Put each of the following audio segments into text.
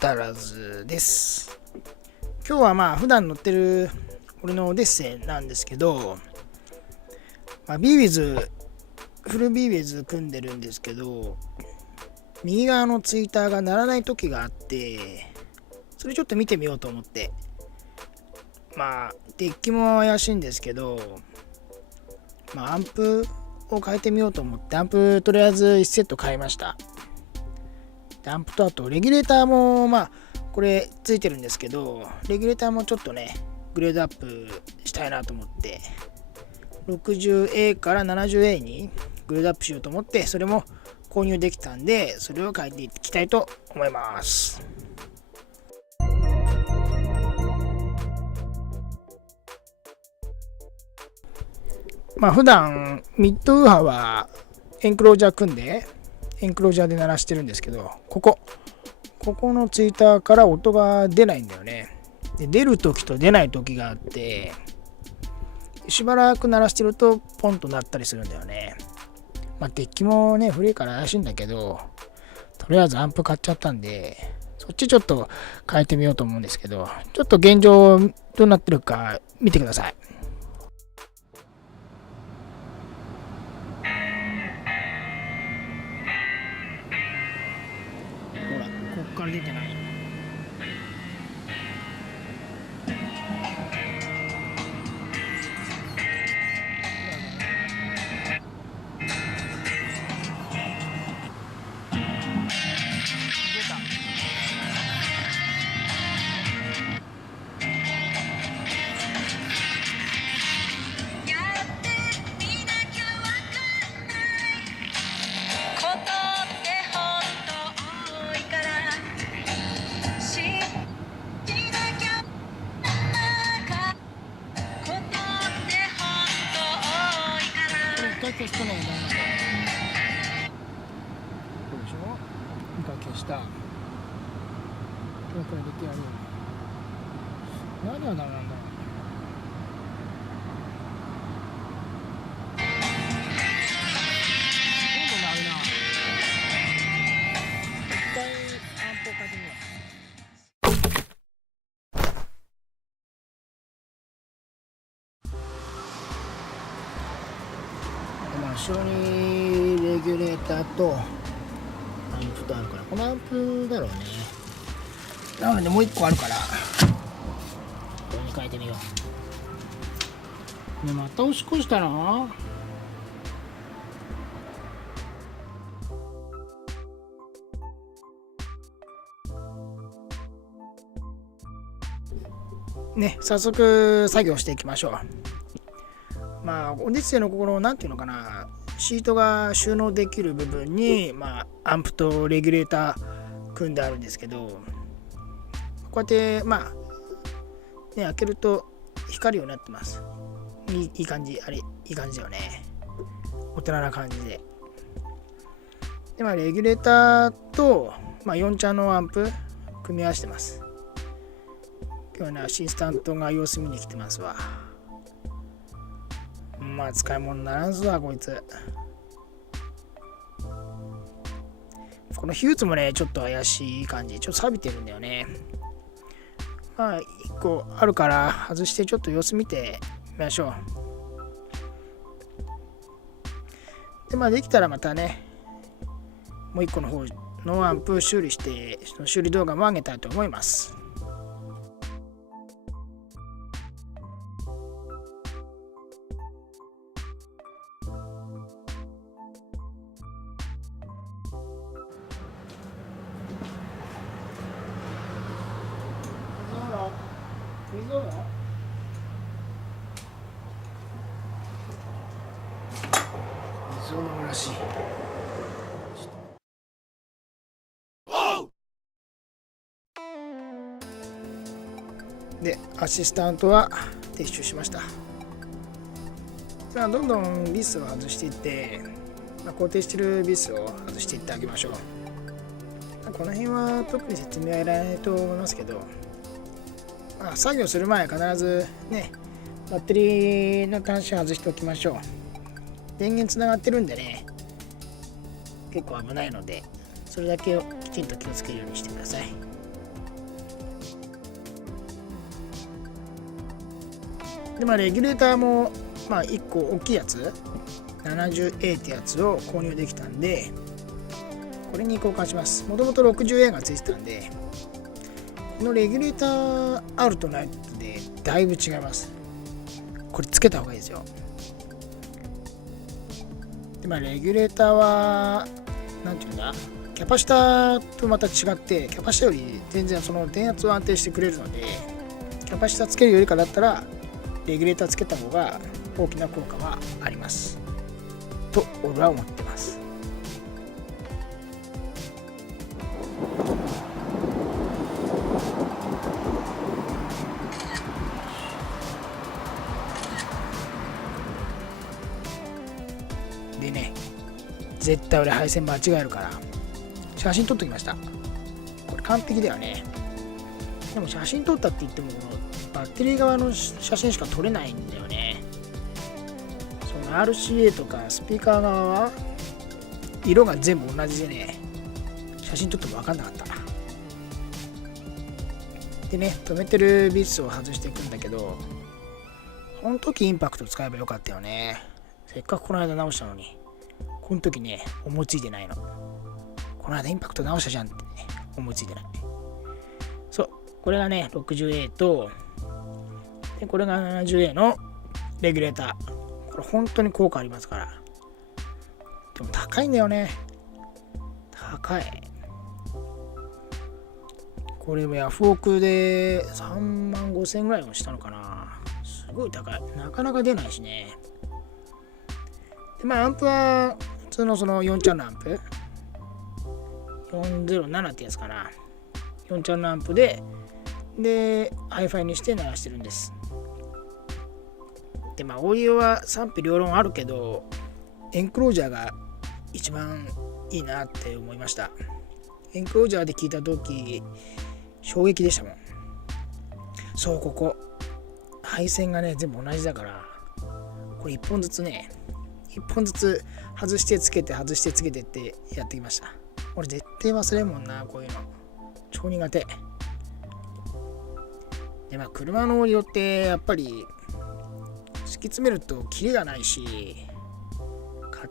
たらずです。今日は普段乗ってる俺のオデッセイなんですけど、ビーウィズフルビーウィズ組んでるんですけど、右側のツイッターが鳴らない時があって、それちょっと見てみようと思って、デッキも怪しいんですけど、アンプを変えてみようと思って、アンプとりあえず1セット買いました。アンプとあとレギュレーターもこれついてるんですけど、レギュレーターもちょっとねグレードアップしたいなと思って、 60A から 70A にグレードアップしようと思って、それも購入できたんで、それを変えていきたいと思います。普段ミッドウーハーはエンクロージャー組んでエンクロージャーで鳴らしてるんですけど、ここのツイッターから音が出ないんだよね。で、出る時と出ない時があって、しばらく鳴らしてるとポンと鳴ったりするんだよね。デッキもね古いから怪しいんだけど、とりあえずアンプ買っちゃったんで、そっちちょっと変えてみようと思うんですけど、ちょっと現状どうなってるか見てください。ほら、ここから出てない。一回消すとね、こうでしょ。一回消した。これ出てやるよ。何がダメなんだろう。今度鳴るな。一回アンプを変えてみよう。後ろにレギュレーターとアンプとあるから、このアンプだろうね。なのでもう一個あるから、これに変えてみよう。ね、また押し越したな。ね、早速作業していきましょう。オデッセイの心、なんていうのかな、シートが収納できる部分に、アンプとレギュレーター組んであるんですけど、こうやって開けると光るようになってます。いい感じ、あれいい感じだよね。大人な感じで。でレギュレーターと、4チャンのアンプ組み合わせてます。今日はね、アシスタントが様子見に来てますわ。使い物にならんすわこいつ。このヒューズもねちょっと怪しい感じ、ちょっと錆びてるんだよね。1個あるから外してちょっと様子見てみましょう。でできたらまたね、もう1個の方のアンプ修理して、その修理動画も上げたいと思います。水を飲むらしい。で、アシスタントは撤収しました。どんどんビスを外していって、固定しているビスを外していってあげましょう。この辺は特に説明はいらないと思いますけど、作業する前必ずね、バッテリーの端子外しておきましょう。電源つながってるんでね、結構危ないので、それだけをきちんと気をつけるようにしてください。でレギュレーターも1個大きいやつ 70A ってやつを購入できたんで、これに交換します。もともと 60A がついてたんで、このレギュレーターあるとないとでだいぶ違います。これつけた方がいいですよ。でレギュレーターはなんていうんだ、キャパシタとまた違って、キャパシタより全然その電圧を安定してくれるので、キャパシタつけるよりかだったらレギュレーターつけた方が大きな効果はありますと俺は思ってます。でね、絶対俺配線間違えるから写真撮っときました。これ完璧だよね。でも写真撮ったって言ってもこのバッテリー側の写真しか撮れないんだよね。その RCA とかスピーカー側は色が全部同じでね、写真撮っても分かんなかった。でね、止めてるビスを外していくんだけど、この時インパクト使えばよかったよね。せっかくこの間直したのに、この時ね思いついてないの。この間インパクト直したじゃんってね思いついてない。そう、これがね 60A とでこれが 70A のレギュレーター。これ本当に効果ありますから。でも高いんだよね。高い。これもヤフオクで3万5千円ぐらいもしたのかな。すごい高い。なかなか出ないしね。でアンプは普通のその4チャンネルアンプ407ってやつかな。4チャンネルアンプでハイファイにして鳴らしてるんです。でオーディオは賛否両論あるけど、エンクロージャーが一番いいなって思いました。エンクロージャーで聞いた時衝撃でしたもん。そう、ここ配線がね全部同じだから、これ1本ずつ外してつけて外してつけてってやってきました。俺絶対忘れんもんな、こういうの超苦手で。車のオーディオってやっぱり突き詰めるとキリがないし、家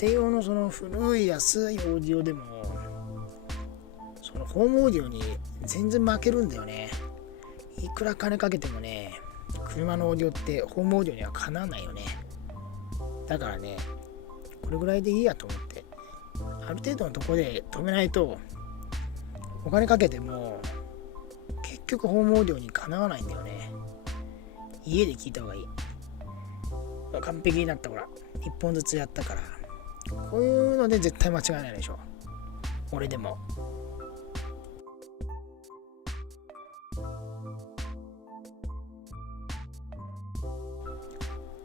庭用のその古い安いオーディオでもそのホームオーディオに全然負けるんだよね。いくら金かけてもね、車のオーディオってホームオーディオにはかなわないよね。だからね、これぐらいでいいやと思って、ある程度のところで止めないとお金かけても結局ホームオーディオにかなわないんだよね。家で聞いた方がいい。完璧になった。ほら1本ずつやったから、こういうので絶対間違いないでしょ、俺でも。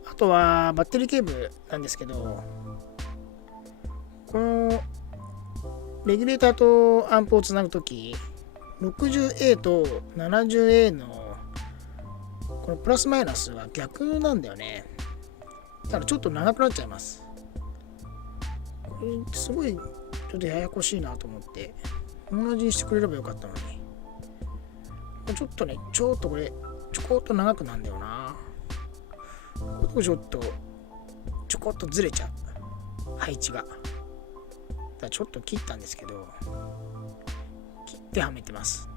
あとはバッテリーケーブルなんですけど、このレギュレーターとアンプをつなぐとき 60A と 70A のこのプラスマイナスは逆なんだよね。だからちょっと長くなっちゃいます。これすごいちょっとややこしいなと思って、同じにしてくれればよかったのに、ちょっとねちょっとこれちょこっと長くなんだよな。ここちょっとちょこっとずれちゃう、配置が。だからちょっと切ったんですけど、切ってはめてます。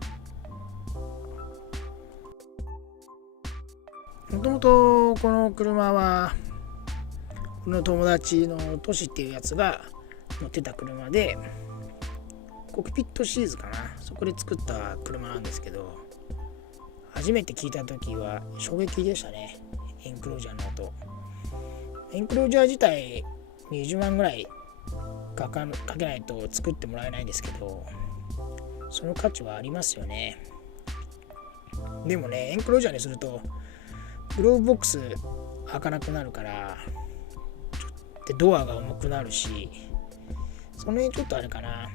もともとこの車はこの友達のトシっていうやつが乗ってた車で、コックピットシリーズかな、そこで作った車なんですけど、初めて聞いた時は衝撃でしたね。エンクロージャーの音。エンクロージャー自体20万ぐらいかけないと作ってもらえないんですけど、その価値はありますよね。でもね、エンクロージャーにするとグローブボックス開かなくなるから、でドアが重くなるし、その辺ちょっとあれかな。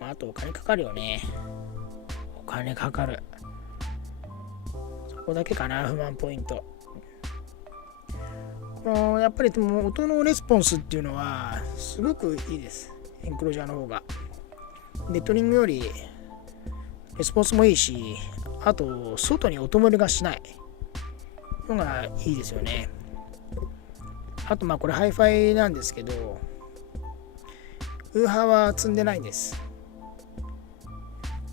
あとお金かかるよね。お金かかる。そこだけかな、不満ポイント。やっぱりでも音のレスポンスっていうのはすごくいいです。エンクロージャーの方がレトリングよりレスポンスもいいし、あと外に音漏れがしない。のがいいですよね。あとまあこれハイファイなんですけど、ウーハーは積んでないんです。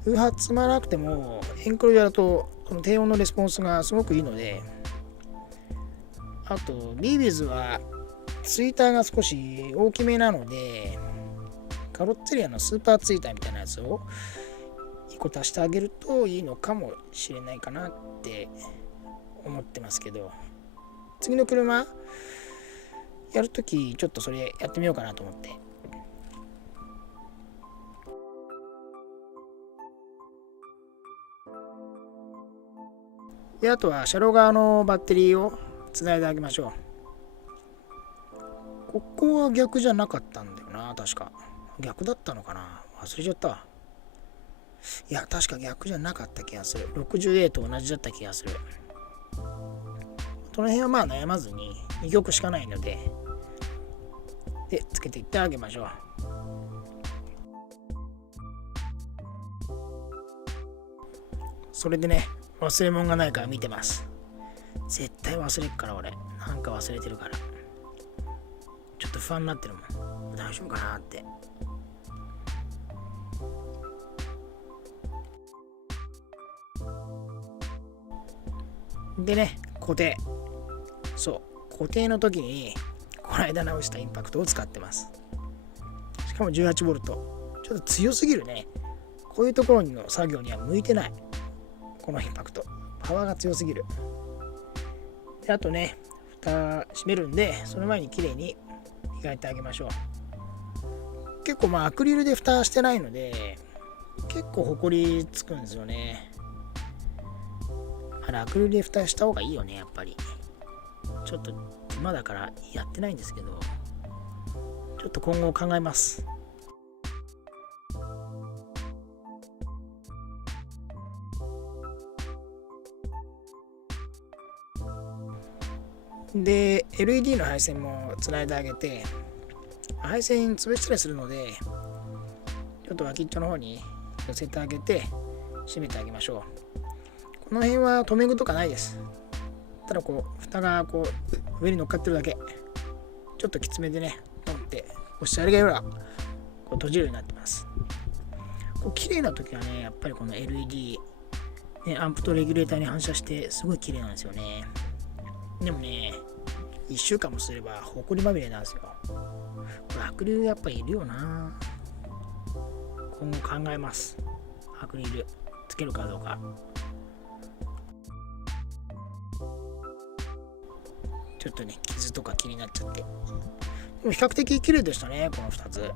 ウーハー積まなくてもエンクロージャーだとこの低音のレスポンスがすごくいいので、あとビービーズはツイーターが少し大きめなので、カロッツェリアのスーパーツイーターみたいなやつを1個足してあげるといいのかもしれないかなって思ってますけど、次の車やるときちょっとそれやってみようかなと思って。であとは車両側のバッテリーをつないであげましょう。ここは逆じゃなかったんだよな、確か。逆だったのかな、忘れちゃった。いや確か逆じゃなかった気がする。60A と同じだった気がする。その辺はまあ悩まずに2曲しかないのでつけていってあげましょう。それでね、忘れ物がないから見てます。絶対忘れっから俺。なんか忘れてるから。ちょっと不安になってるもん。大丈夫かなって。でね、固定。そう、固定の時にこの間直したインパクトを使ってます。しかも 18V。ちょっと強すぎるね。こういうところの作業には向いてない。このインパクト。パワーが強すぎる。であとね、蓋閉めるんで、その前にきれいに磨いてあげましょう。結構まあアクリルで蓋してないので、結構ホコリつくんですよね。あれアクリルで蓋した方がいいよね、やっぱり。ちょっと手間だからやってないんですけど、ちょっと今後考えます。で LED の配線もつないであげて、配線潰したりするのでちょっと脇っちょの方に寄せてあげて閉めてあげましょう。この辺は留め具とかないです。ただこう蓋がこう上に乗っかってるだけ。ちょっときつめでね、ポンって押してあげればこう閉じるようになってます。こう綺麗な時はね、やっぱりこの LED、ね、アンプとレギュレーターに反射してすごい綺麗なんですよね。でもね、1週間もすればホコリまみれなんですよ。これアクリルやっぱりいるよな。今後考えます。アクリルつけるかどうか。ちょっとね、傷とか気になっちゃって。でも比較的綺麗でしたね、この2つ。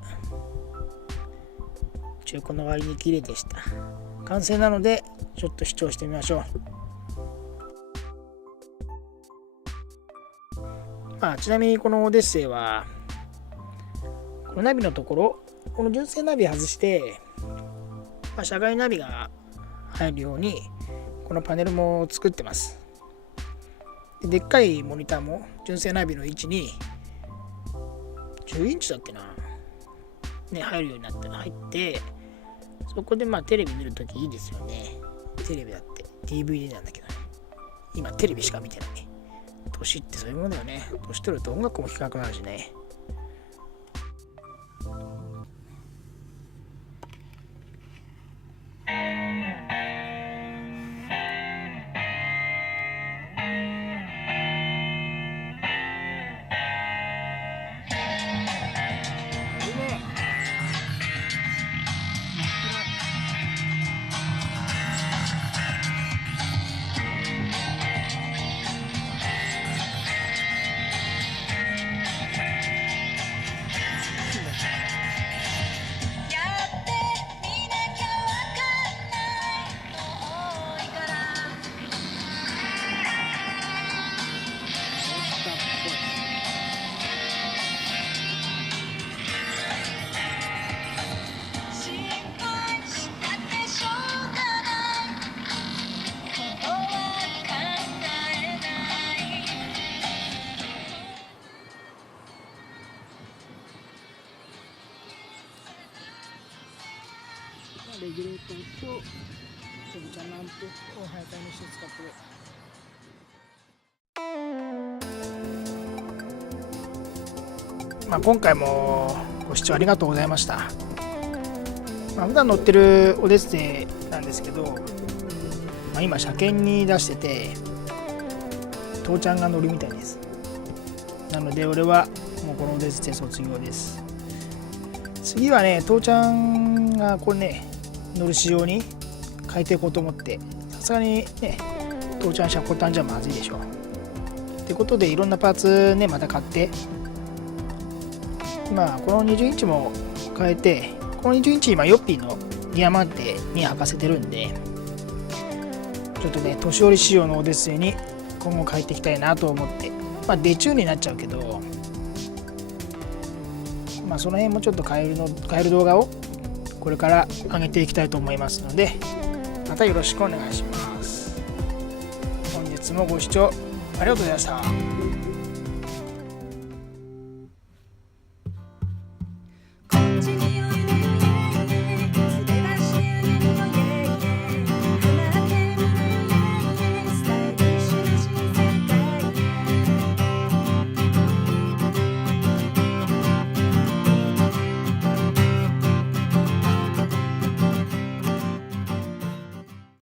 中古の割に綺麗でした。完成なのでちょっと試聴してみましょう。ちなみにこのオデッセイはこのナビのところ、この純正ナビ外して、車外ナビが入るようにこのパネルも作ってます。でっかいモニターも純正ナビの位置に10インチだっけな、ね、入るようになって入って、そこでテレビ見るときいいですよね。テレビだって DVD なんだけどね、今テレビしか見てない。年ってそういうものだよね。年取ると音楽も聴かなくなるしね。レギュレーターとちゃんとアンプを配管にして使ってる。今回もご視聴ありがとうございました。普段乗ってるオデッセイなんですけど、今車検に出してて父ちゃんが乗るみたいです。なので俺はもうこのオデッセイ卒業です。次はね、父ちゃんがこれね乗る仕様に変えていこうと思って、さすがにね父ちゃん車庫端じゃまずいでしょってことで、いろんなパーツねまた買って、この20インチも変えて、この20インチ今ヨッピーのディアマンテに履かせてるんで、ちょっとね年寄り仕様のオデッセイに今後変えていきたいなと思って、デチューになっちゃうけど、その辺もちょっと変える動画をこれから上げていきたいと思いますので、またよろしくお願いします。本日もご視聴ありがとうございました。